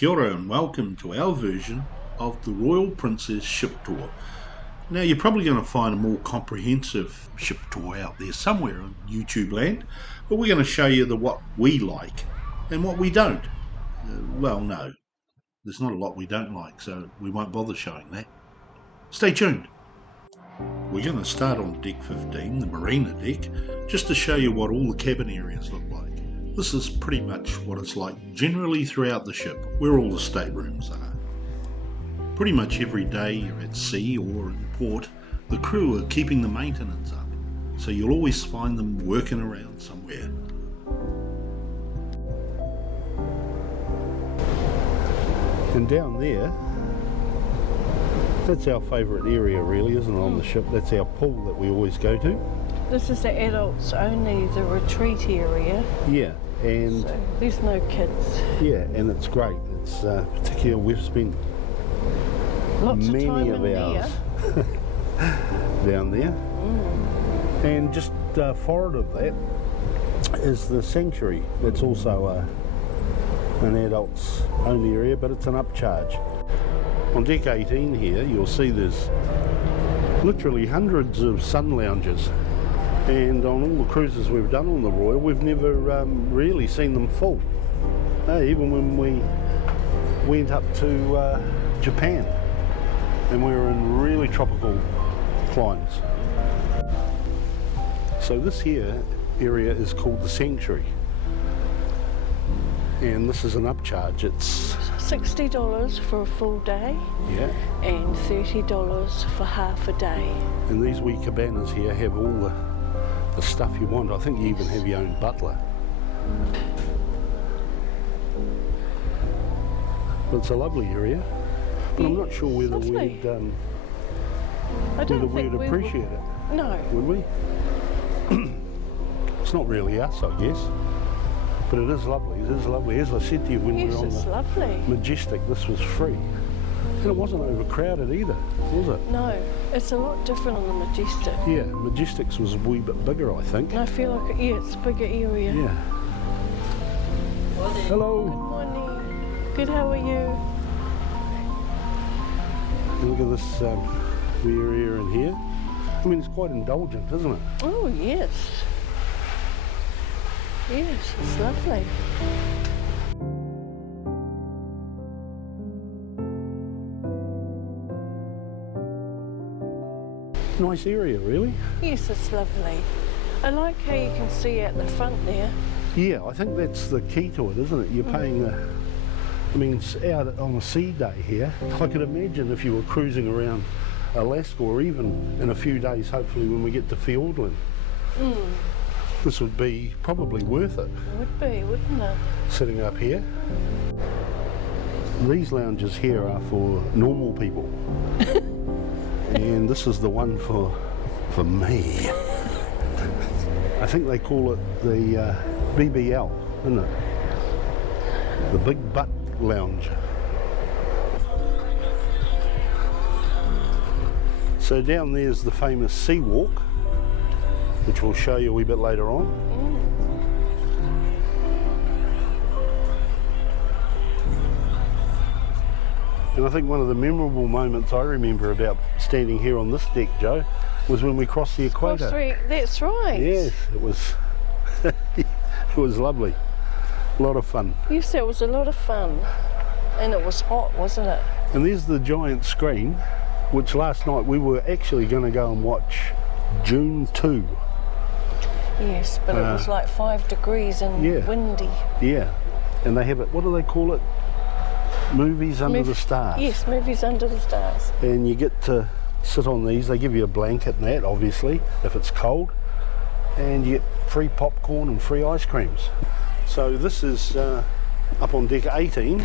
Kia ora and welcome to our version of the Royal Princess Ship Tour. Now you're probably going to find a more comprehensive ship tour out there somewhere on YouTube land, but we're going to show you what we like and what we don't. Well, no, there's not a lot we don't like, so we won't bother showing that. Stay tuned. We're going to start on deck 15, the marina deck, just to show you what all the cabin areas look like. This is pretty much what it's like generally throughout the ship, where all the staterooms are. Pretty much every day you're at sea or in port, the crew are keeping the maintenance up, so you'll always find them working around somewhere. And down there, that's our favourite area really, isn't it, on the ship? That's our pool that we always go to. This is the adults only, the retreat area. Yeah, and So there's no kids. yeah, and it's great. It's particularly we've spent Lots of many time of in ours down there. And just forward of that is the sanctuary. That's also an adults only area, but it's an upcharge. On deck 18 here, you'll see there's literally hundreds of sun lounges. And on all the cruises we've done on the Royal, we've never really seen them full. Even when we went up to Japan, and we were in really tropical climes. So this here area is called the Sanctuary, and this is an upcharge. It's $60 for a full day yeah, and $30 for half a day. and these wee cabanas here have all the stuff you want. I think you even have your own butler. But it's a lovely area, but I'm not sure whether lovely. I we'd don't think we appreciate it, would. No. would we? It's not really us, I guess, but it is lovely. It is lovely. As I said to you when we Yes, were on it's the lovely. Majestic, this was free, and it wasn't overcrowded either, was it? No, it's a lot different on the Majestic. Yeah, Majestic's was a wee bit bigger, I think. I feel like, it's a bigger area. Yeah. Good Hello. morning. Good, how are you? Look at this wee area in here. I mean, it's quite indulgent, isn't it? Oh, yes. Yes, it's lovely. Nice area, really. Yes, it's lovely. I like how you can see out the front there. Yeah, I think that's the key to it, isn't it? You're paying I mean, it's out on a sea day here. I could imagine if you were cruising around Alaska, or even in a few days, hopefully, when we get to Fiordland, this would be probably worth it, It would be, wouldn't it? sitting up here. These lounges here are for normal people. And this is the one for me. I think they call it the BBL, isn't it? The Big Butt Lounge. So down there's the famous Sea Walk, which we'll show you a wee bit later on. And I think one of the memorable moments I remember about standing here on this deck, Joe, was when we crossed the equator. That's right. Yes, it was it was lovely. A lot of fun. Yes, it was a lot of fun. And it was hot, wasn't it? And there's the giant screen, which last night we were actually going to go and watch June 2. Yes, but it was like 5 degrees and yeah. windy. Yeah. And they have it, what do they call it? Movies Under the Stars. Yes, movies under the stars. And you get to sit on these. They give you a blanket and that, obviously, if it's cold. And you get free popcorn and free ice creams. So this is up on deck 18,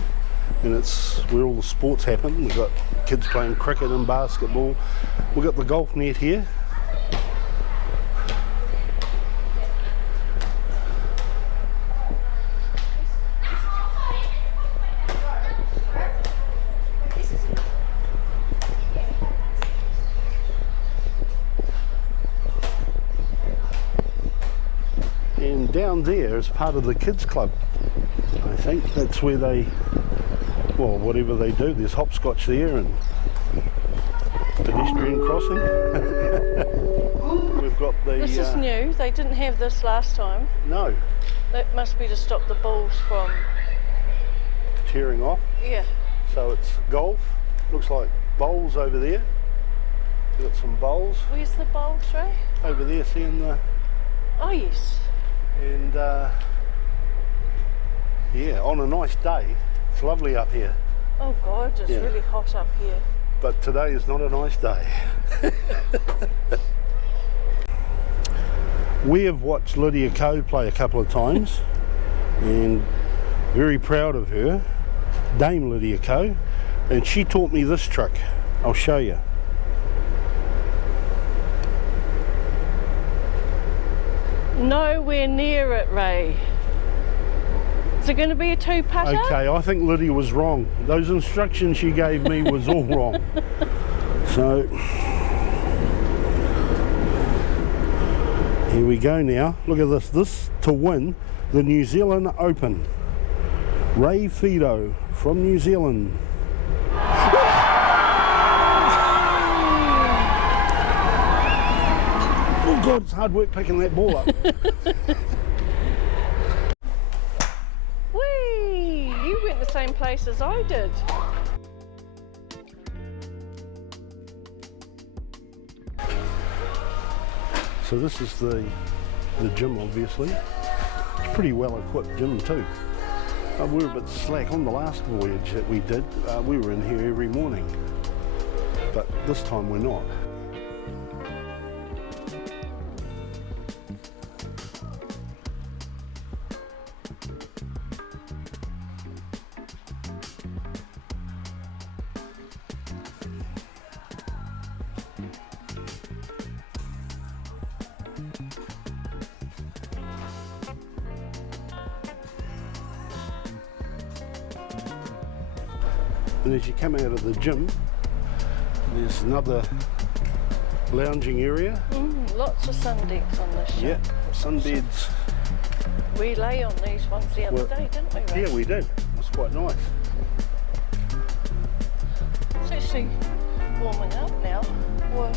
and it's where all the sports happen. We've got kids playing cricket and basketball. We've got the golf net here. And down there is part of the kids club. I think that's where they well, whatever they do, there's hopscotch there and pedestrian crossing. We've got the... This is new. They didn't have this last time. No, That must be to stop the bulls from... tearing off. Yeah. So it's golf. Looks like bowls over there. We've got some bowls Where's the bulls, Ray? over there, seeing the... Oh, yes. And yeah, on a nice day, it's lovely up here. Oh, God, it's Yeah. really hot up here. But today is not a nice day. We have watched Lydia Ko play a couple of times and very proud of her, Dame Lydia Ko, and she taught me this trick. I'll show you. Nowhere near it, Ray. Is it going to be a two-putter? Okay, I think Lydia was wrong. Those instructions she gave me was all wrong. So, here we go now. Look at this. This to win the New Zealand Open. Ray Fido from New Zealand. Oh God, it's hard work picking that ball up. Whee! You went the same place as I did. So this is the gym, obviously. It's a pretty well equipped gym too. We were a bit slack on the last voyage that we did. We were in here every morning, but this time we're not. And as you come out of the gym, there's another lounging area. Lots of sun decks on this ship. Yeah, sunbeds. We lay on these ones the other Well, day, didn't we, Ray? Yeah, we did. It's quite nice. It's actually warming up now. Well,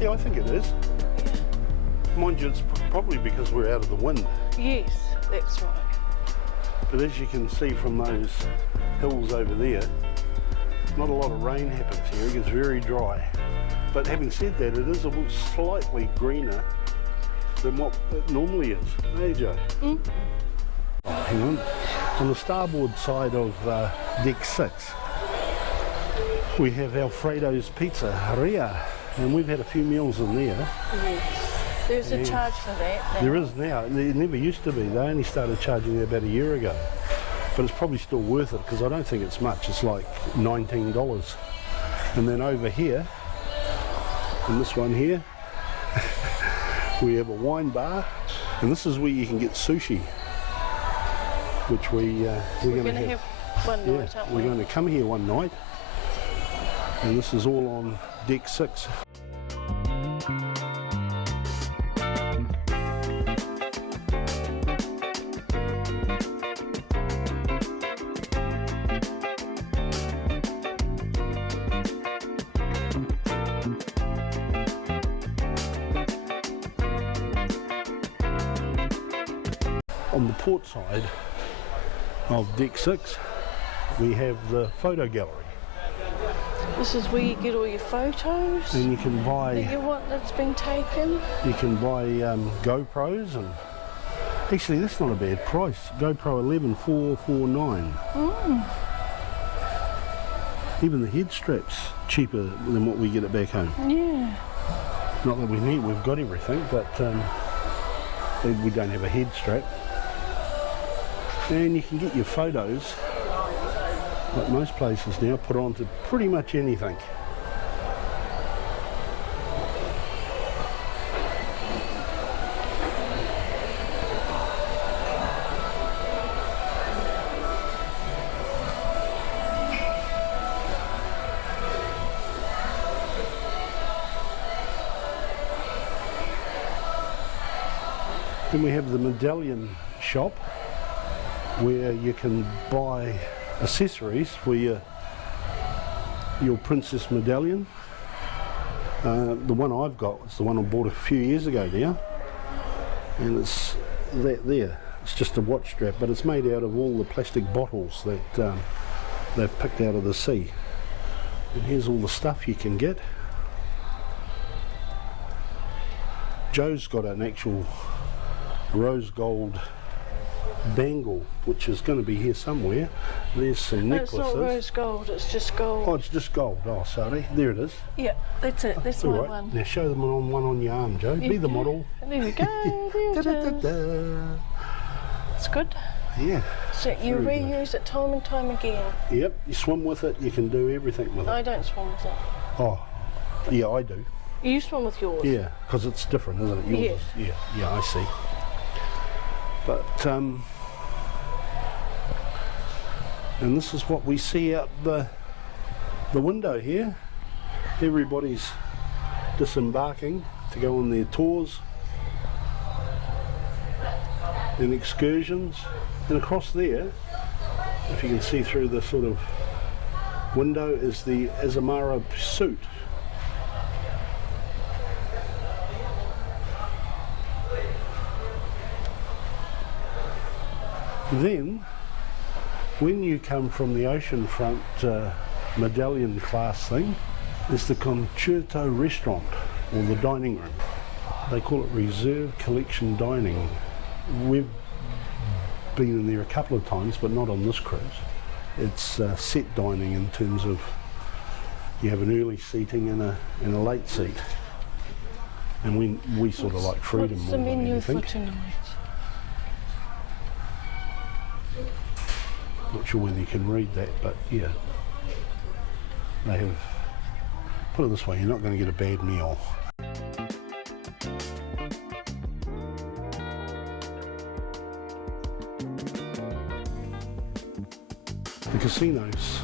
Yeah, I think it is. yeah. Mind you, it's probably because we're out of the wind. Yes, that's right. But as you can see from those hills over there, not a lot of rain happens here. It gets very dry. But having said that, it is a little slightly greener than what it normally is. Hey, Joe. Oh, hang on. On the starboard side of deck 6, we have Alfredo's Pizzeria, and we've had a few meals in there. Yes. There's a charge for that now. There is now. There never used to be. They only started charging it about a year ago. But it's probably still worth it because I don't think it's much. It's like $19. And then over here, in this one here, we have a wine bar, and this is where you can get sushi, which we're going to have one night, aren't we? we're going to come here one night, and this is all on deck 6. On the port side of deck 6, we have the photo gallery, This is where you get all your photos and you can that buy you want that's been taken. GoPros, and actually that's not a bad price. GoPro 11 $449. Even the head straps cheaper than what we get it back home. Yeah. Not that we've got everything, but we don't have a head strap. And you can get your photos, like most places now, put onto pretty much anything. Then we have the medallion shop, where you can buy accessories for your princess medallion. The one I've got is the one I bought a few years ago now, and it's that there. It's just a watch strap, but it's made out of all the plastic bottles that they've picked out of the sea. And here's all the stuff you can get. Joe's got an actual rose gold bangle, which is going to be here somewhere. There's some necklaces. It's not rose gold, it's just gold. Oh, it's just gold. Oh, sorry. There it is. Yeah, that's it. That's my one. Now show them one on your arm, Joe. Be the model. There we go. There it is. It's good. Yeah. So you reuse it time and time again. Yep. You swim with it. You can do everything with it. I don't swim with it. Oh, yeah, I do. You swim with yours? Yeah, because it's different, isn't it? Yours is, yeah, I see. But, and this is what we see out the window here. Everybody's disembarking to go on their tours and excursions. And across there, if you can see through the sort of window, is the Azamara Pursuit. Then, when you come from the oceanfront medallion class thing, is the Concerto Restaurant, or the dining room. They call it Reserve Collection Dining. We've been in there a couple of times, but not on this cruise. It's set dining in terms of you have an early seating and a late seat. And we sort of like freedom more than anything. What's the menu for tonight? Not sure whether you can read that, but yeah, they have, put it this way, you're not going to get a bad meal. The casino's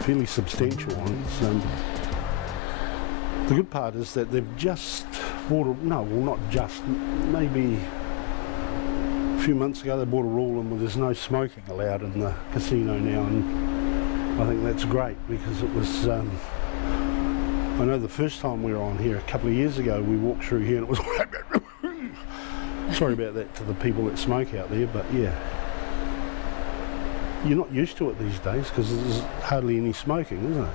fairly substantial ones. The good part is that they've just bought maybe a few months ago they brought a rule in where there's no smoking allowed in the casino now, and I think that's great because it was, I know the first time we were on here a couple of years ago, we walked through here and it was sorry about that to the people that smoke out there, but yeah, you're not used to it these days because there's hardly any smoking, isn't it?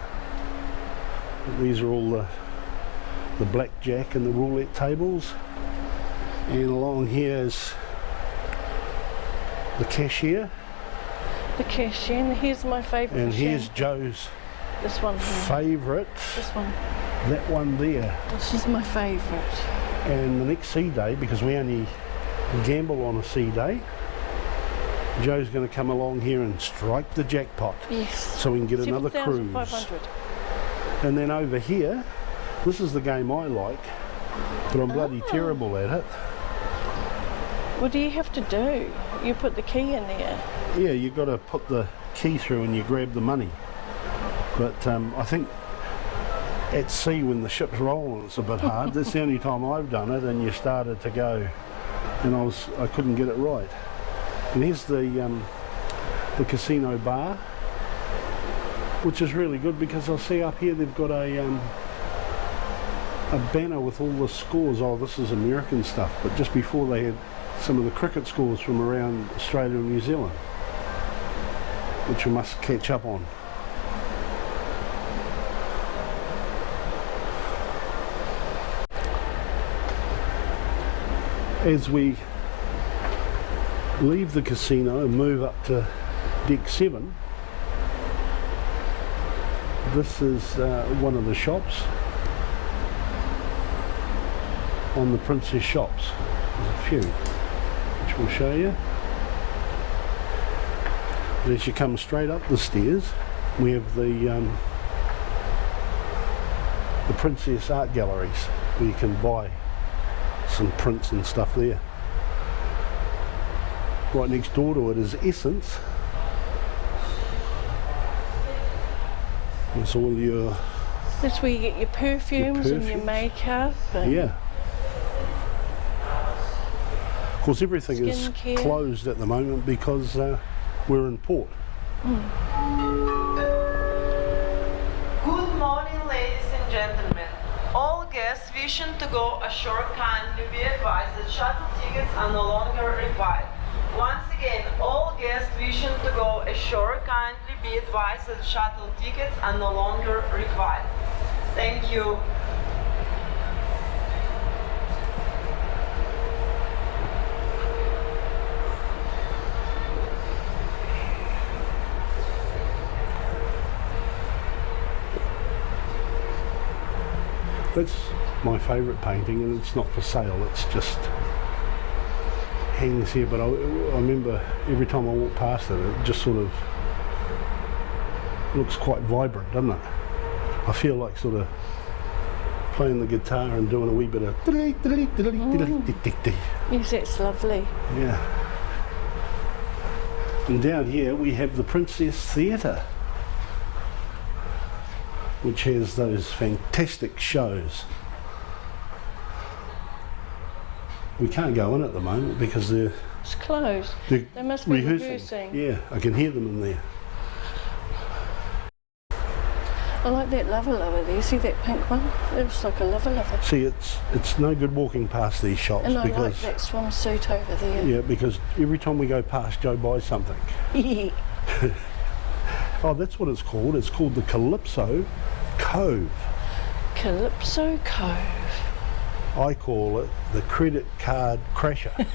But these are all the blackjack and the roulette tables, and along here is the cashier. The cashier, and here's my favourite. And machine. here's Joe's this one here. favourite. This one. That one there. This is my favourite. And the next sea day, because we only gamble on a sea day, Joe's going to come along here and strike the jackpot. Yes. So we can get another cruise. 7,500. And then over here, this is the game I like, but I'm bloody terrible at it. What do you have to do? You put the key in there. Yeah, you've got to put the key through and you grab the money. But I think at sea when the ship's rolling it's a bit hard. That's the only time I've done it, and you started to go and I couldn't get it right. And here's the casino bar, which is really good because I see up here they've got a banner with all the scores. Oh, this is American stuff, but just before they had some of the cricket scores from around Australia and New Zealand, which we must catch up on. As we leave the casino and move up to deck 7, this is one of the shops on the Princess Shops. There's a few which we'll show you. And as you come straight up the stairs, we have the Princess Art Galleries where you can buy some prints and stuff there. Right next door to it is Essence. It's all your... That's where you get your perfumes and your makeup. And yeah. Of course, everything is skincare. closed at the moment because we're in port. wishing to go ashore kindly be advised that shuttle tickets are no longer required. Once again, all guests wishing to go ashore kindly be advised that shuttle tickets are no longer required. Thank you. That's my favourite painting, and it's not for sale, it's just hangs here, but I remember every time I walk past it, it just sort of looks quite vibrant, doesn't it? I feel like sort of playing the guitar and doing a wee bit of Yes, it's lovely. yeah. And down here we have the Princess Theatre, which has those fantastic shows. We can't go in at the moment because they're It's closed. They must be rehearsing. Yeah, I can hear them in there. I like that lava there. You see that pink one? It looks like a lava. See, it's no good walking past these shops And I because like that swimsuit over there. yeah, because every time we go past, Joe buys something. Oh, that's what it's called. It's called the Calypso Cove. Calypso Cove. I call it the credit card crasher.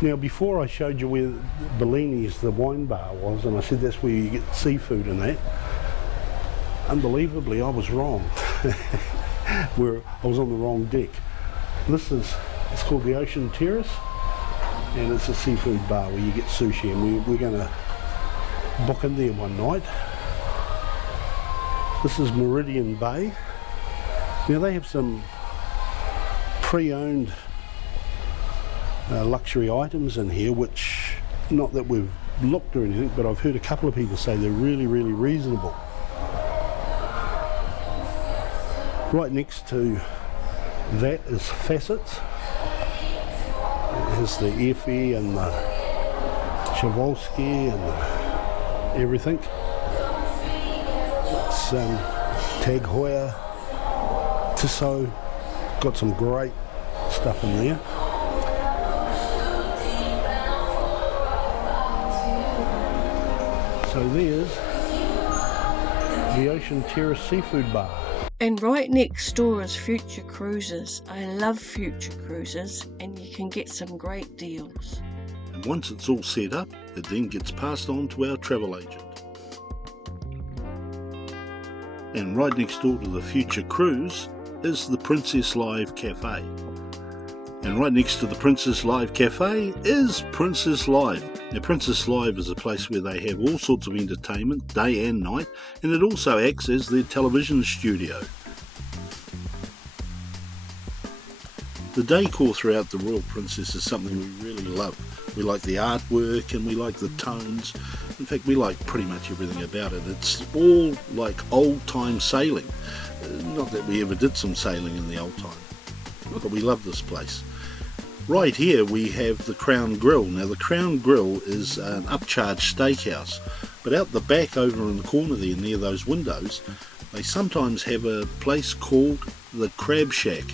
Now, before I showed you where Bellini's, the wine bar, was, and I said that's where you get seafood and that, unbelievably, I was wrong. Where I was on the wrong deck. It's called the Ocean Terrace, and it's a seafood bar where you get sushi, and we're going to book in there one night. This is Meridian Bay. Now, they have some pre-owned luxury items in here, which, not that we've looked or anything, but I've heard a couple of people say they're really, really reasonable. Right next to that is Facets. It has the Effie and the Chvalsky and everything. It's Tag Heuer, Tissot, got some great stuff in there. So there's the Ocean Terrace Seafood Bar. And right next door is Future Cruises. I love Future Cruises, and you can get some great deals. And once it's all set up, it then gets passed on to our travel agent. And right next door to the Future Cruise is the Princess Live Cafe. And right next to the Princess Live Cafe is Princess Live. Now, Princess Live is a place where they have all sorts of entertainment, day and night, and it also acts as their television studio. The decor throughout the Royal Princess is something we really love. We like the artwork and we like the tones. In fact, we like pretty much everything about it. It's all like old-time sailing. Not that we ever did some sailing in the old time, but we love this place. Right here we have the Crown Grill. Now, the Crown Grill is an upcharge steakhouse, but out the back over in the corner there near those windows, they sometimes have a place called the Crab Shack.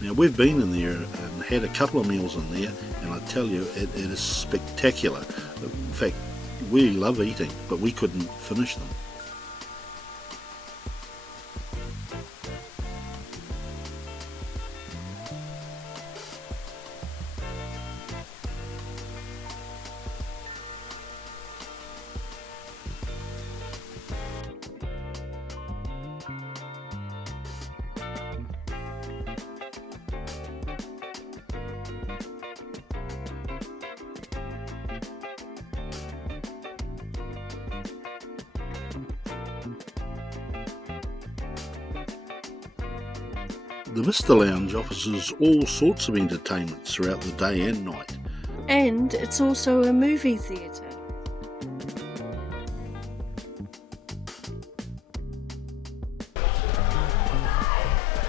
Now, we've been in there and had a couple of meals in there, and I tell you, it is spectacular. In fact, we love eating, but we couldn't finish them. The Vista Lounge offers all sorts of entertainments throughout the day and night. And it's also a movie theatre.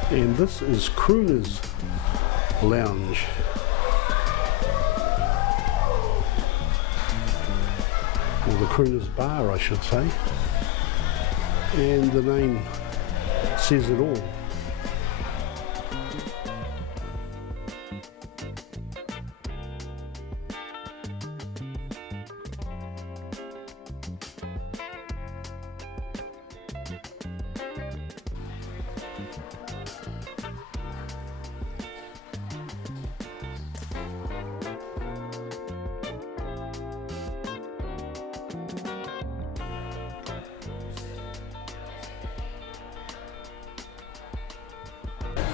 And this is Crooner's Lounge. Or the Crooner's Bar, I should say. And the name says it all.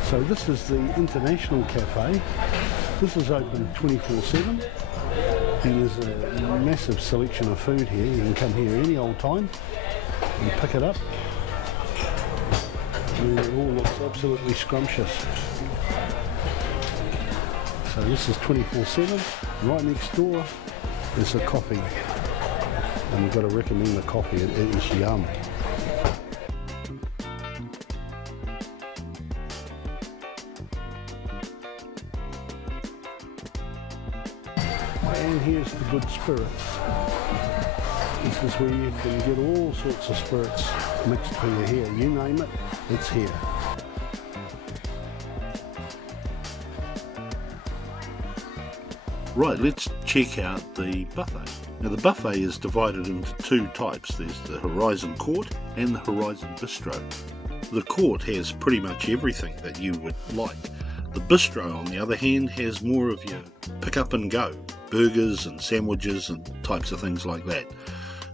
So this is the International Cafe. This is open 24/7 and there's a massive selection of food here. You can come here any old time and pick it up. And it all looks absolutely scrumptious. So this is 24/7. Right next door is a coffee. And we've got to recommend the coffee, it is yum. And here's the good spirits. This is where you can get all sorts of spirits mixed for you here. You name it, it's here. Right, let's check out the buffet. Now the buffet is divided into two types. There's the Horizon Court and the Horizon Bistro. The court has pretty much everything that you would like. The bistro, on the other hand, has more of your pick up and go, burgers and sandwiches and types of things like that.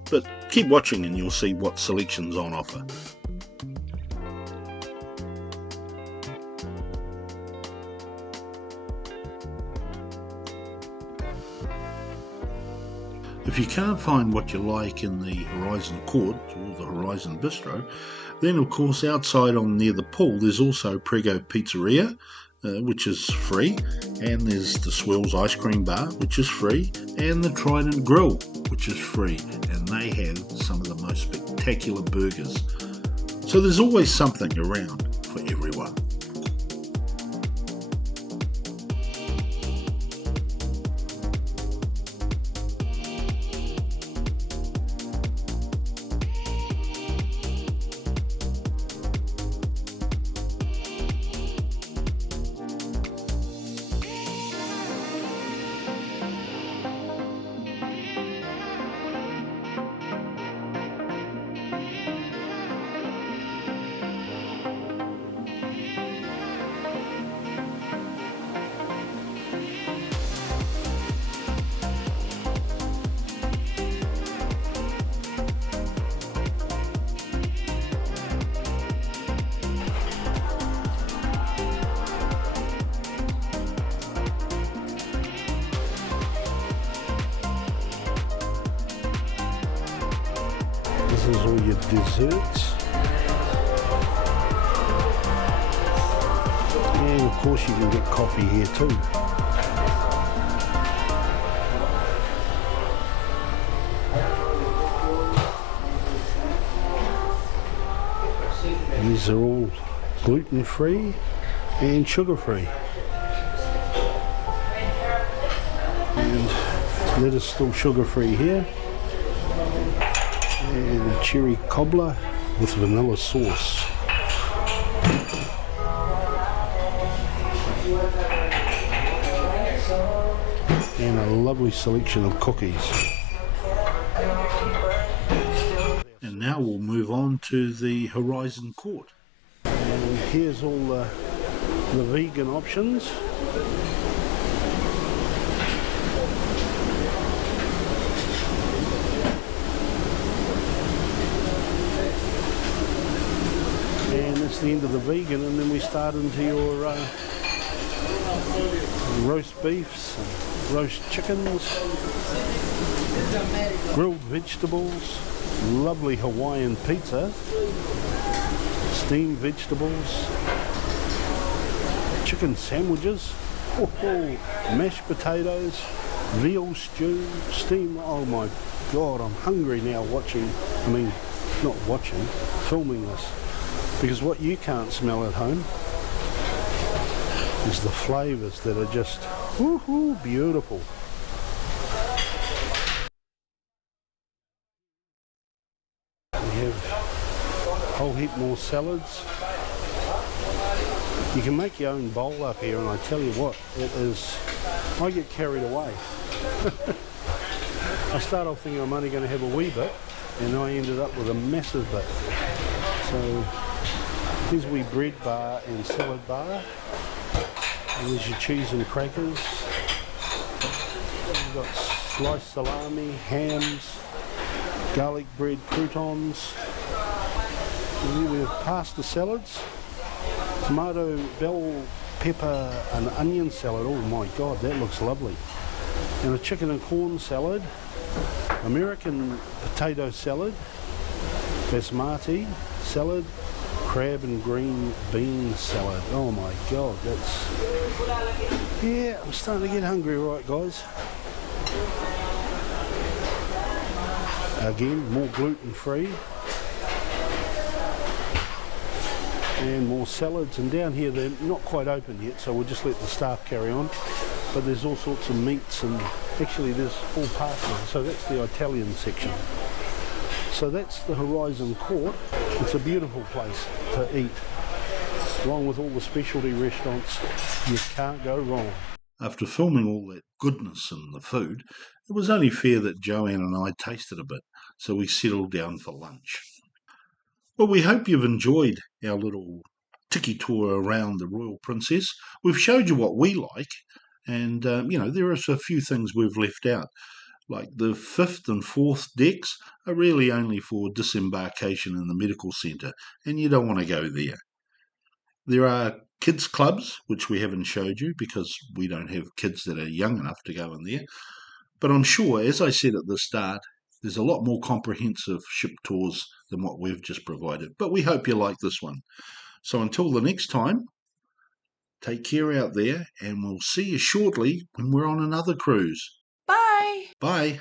But keep watching and you'll see what selection's on offer. If you can't find what you like in the Horizon Court or the Horizon Bistro, then of course outside on near the pool there's also Prego Pizzeria, which is free, and there's the Swirls Ice Cream Bar, which is free, and the Trident Grill, which is free, and they have some of the most spectacular burgers. So there's always something around for everyone. This is all your desserts. And of course you can get coffee here too. And these are all gluten-free and sugar-free. And that is still sugar-free here. And a cherry cobbler with vanilla sauce. And a lovely selection of cookies. And now we'll move on to the Horizon Court. And here's all the vegan options. And that's the end of the vegan, and then we start into your roast beefs, and roast chickens, grilled vegetables, lovely Hawaiian pizza, steamed vegetables, chicken sandwiches, mashed potatoes, veal stew, steamed. Oh my God, I'm hungry now filming this. Because what you can't smell at home is the flavours that are just beautiful. We have whole heap more salads. You can make your own bowl up here, and I tell you what, it is, I get carried away. I start off thinking I'm only going to have a wee bit, and I ended up with a massive bit. So here's a wee bread bar and salad bar. And there's your cheese and crackers. You've got sliced salami, hams, garlic bread croutons. And then we have pasta salads, tomato, bell pepper and onion salad. Oh my god, that looks lovely. And a chicken and corn salad, American potato salad, basmati salad, crab and green bean salad. Oh my god, that's... Yeah, I'm starting to get hungry, right guys? Again, more gluten free. And more salads, and down here they're not quite open yet, so we'll just let the staff carry on. But there's all sorts of meats, and actually there's all pasta, so that's the Italian section. So that's the Horizon Court. It's a beautiful place to eat. Along with all the specialty restaurants, you can't go wrong. After filming all that goodness and the food, it was only fair that Joanne and I tasted a bit, so we settled down for lunch. Well, we hope you've enjoyed our little tiki tour around the Royal Princess. We've showed you what we like, and, there are a few things we've left out. Like the 5th and 4th decks are really only for disembarkation in the medical centre, and you don't want to go there. There are kids' clubs, which we haven't showed you because we don't have kids that are young enough to go in there. But I'm sure, as I said at the start, there's a lot more comprehensive ship tours than what we've just provided. But we hope you like this one. So until the next time, take care out there, and we'll see you shortly when we're on another cruise. Bye! Bye.